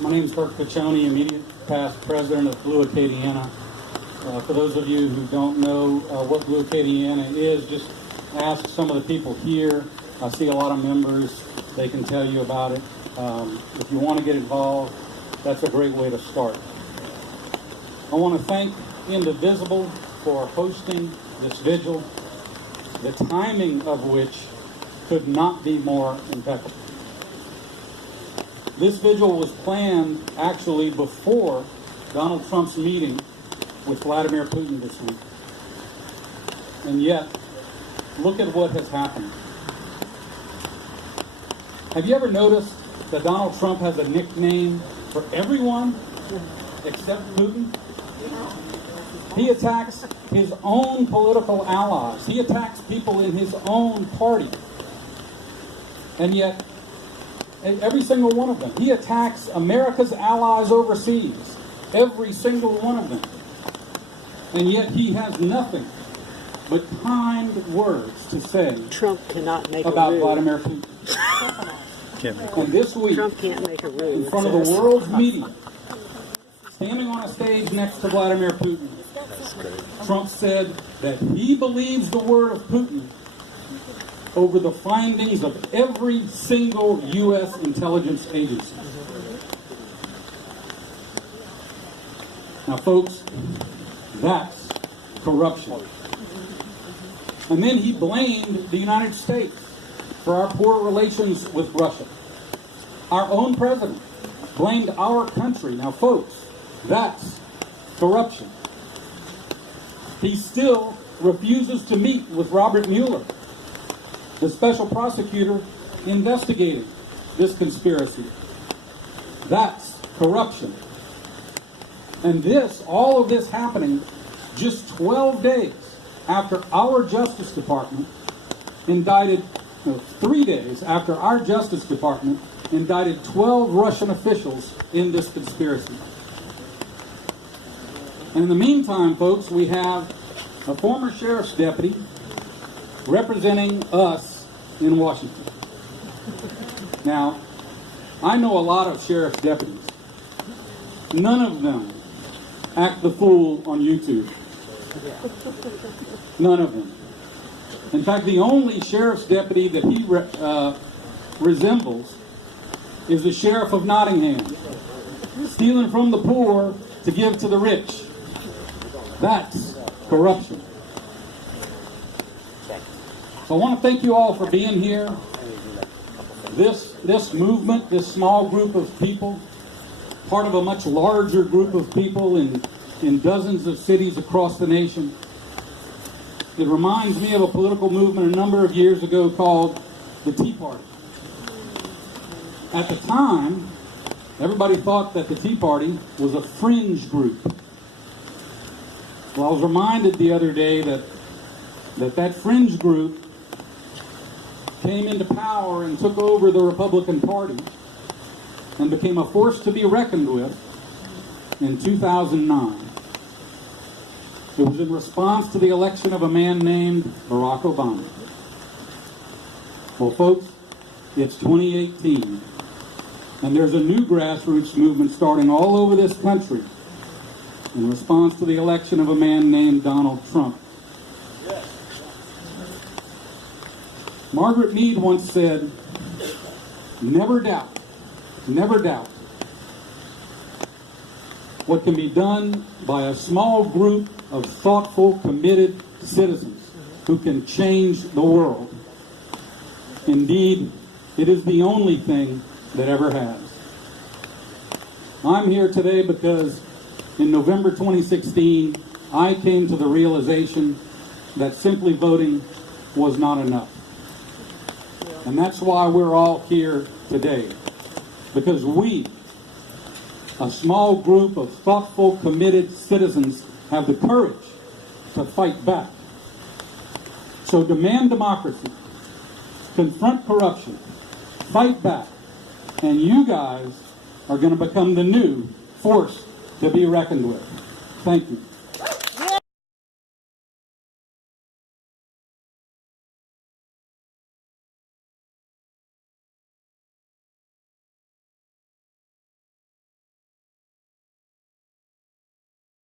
My name is Kirk Piccione, immediate past president of Blue Acadiana. For those of you who don't know what Blue Acadiana is, just ask some of the people here. I see a lot of members. They can tell you about it. If you want to get involved, that's a great way to start. I want to thank Indivisible for hosting this vigil, the timing of which could not be more impeccable. This vigil was planned actually before Donald Trump's meeting with Vladimir Putin this week. And yet, look at what has happened. Have you ever noticed that Donald Trump has a nickname for everyone except Putin? He attacks his own political allies. He attacks people in his own party. And yet, every single one of them. He attacks America's allies overseas. Every single one of them. And yet he has nothing but kind words to say Trump cannot make about a Vladimir Putin. And this week, Trump can't make a rude. in front of the world's media, standing on a stage next to Vladimir Putin, Trump said that he believes the word of Putin over the findings of every single U.S. intelligence agency. Now, folks, that's corruption. And then he blamed the United States for our poor relations with Russia. Our own president blamed our country. Now, folks, that's corruption. He still refuses to meet with Robert Mueller, the special prosecutor investigating this conspiracy. That's corruption. And all of this happening just 12 days after our Justice Department indicted, 3 days after our Justice Department indicted 12 Russian officials in this conspiracy. And in the meantime, folks, we have a former sheriff's deputy representing us in Washington. Now, I know a lot of sheriff's deputies. None of them act the fool on YouTube. None of them. In fact, the only sheriff's deputy that he resembles is the sheriff of Nottingham, stealing from the poor to give to the rich. That's corruption. So I want to thank you all for being here. This movement, this small group of people, part of a much larger group of people in dozens of cities across the nation. It reminds me of a political movement a number of years ago called the Tea Party. At the time, everybody thought that the Tea Party was a fringe group. Well, I was reminded the other day that fringe group came into power and took over the Republican Party and became a force to be reckoned with in 2009. It was in response to the election of a man named Barack Obama. Well, folks, it's 2018, and there's a new grassroots movement starting all over this country in response to the election of a man named Donald Trump. Margaret Mead once said, never doubt, never doubt what can be done by a small group of thoughtful, committed citizens who can change the world. Indeed, it is the only thing that ever has. I'm here today because in November 2016, I came to the realization that simply voting was not enough. And that's why we're all here today. Because we, a small group of thoughtful, committed citizens, have the courage to fight back. So demand democracy, confront corruption, fight back, and you guys are going to become the new force to be reckoned with. Thank you.